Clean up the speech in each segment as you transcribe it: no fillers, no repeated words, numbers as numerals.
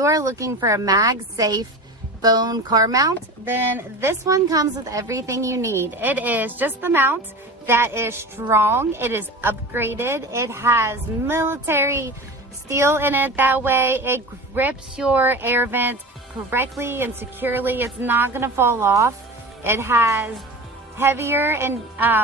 you are looking for a MagSafe phone car mount, then this one comes with everything you need. It is just the mount that is strong. It is upgraded. It has military steel in it. That way it grips your air vent correctly and securely. It's not going to fall off. It has heavier and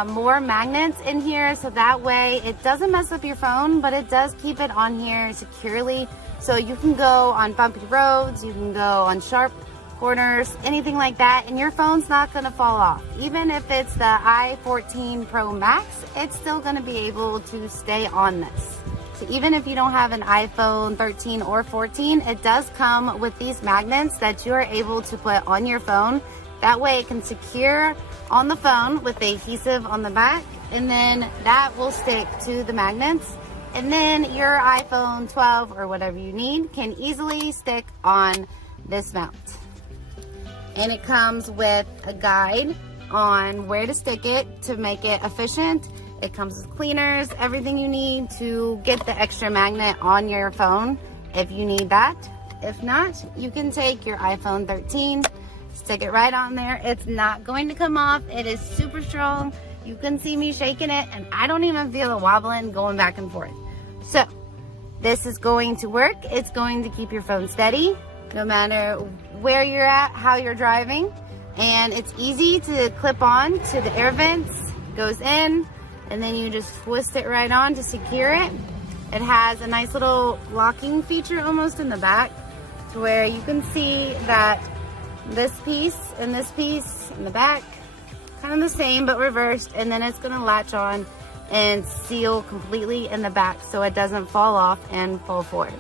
more magnets in here, so that way it doesn't mess up your phone, but it does keep it on here securely. So you can go on bumpy roads, you can go on sharp corners, anything like that, and your phone's not going to fall off. Even if it's the i14 Pro Max, it's still going to be able to stay on this. So even if you don't have an iPhone 13 or 14, it does come with these magnets that you are able to put on your phone. That way it can secure on the phone with the adhesive on the back, and then that will stick to the magnets. And then your iPhone 12 or whatever you need can easily stick on this mount. And it comes with a guide on where to stick it to make it efficient. It comes with cleaners, everything you need to get the extra magnet on your phone if you need that. If not, you can take your iPhone 13, stick it right on there. It's not going to come off. It is super strong. You can see me shaking it, and I don't even feel it wobbling, going back and forth. So this is going to work. It's going to keep your phone steady no matter where you're at, how you're driving. And it's easy to clip on to the air vents. Goes in, and then you just twist it right on to secure it. It has a nice little locking feature almost in the back, to where you can see that this piece and this piece in the back, kind of the same but reversed, and then it's going to latch on and seal completely in the back so it doesn't fall off and fall forward.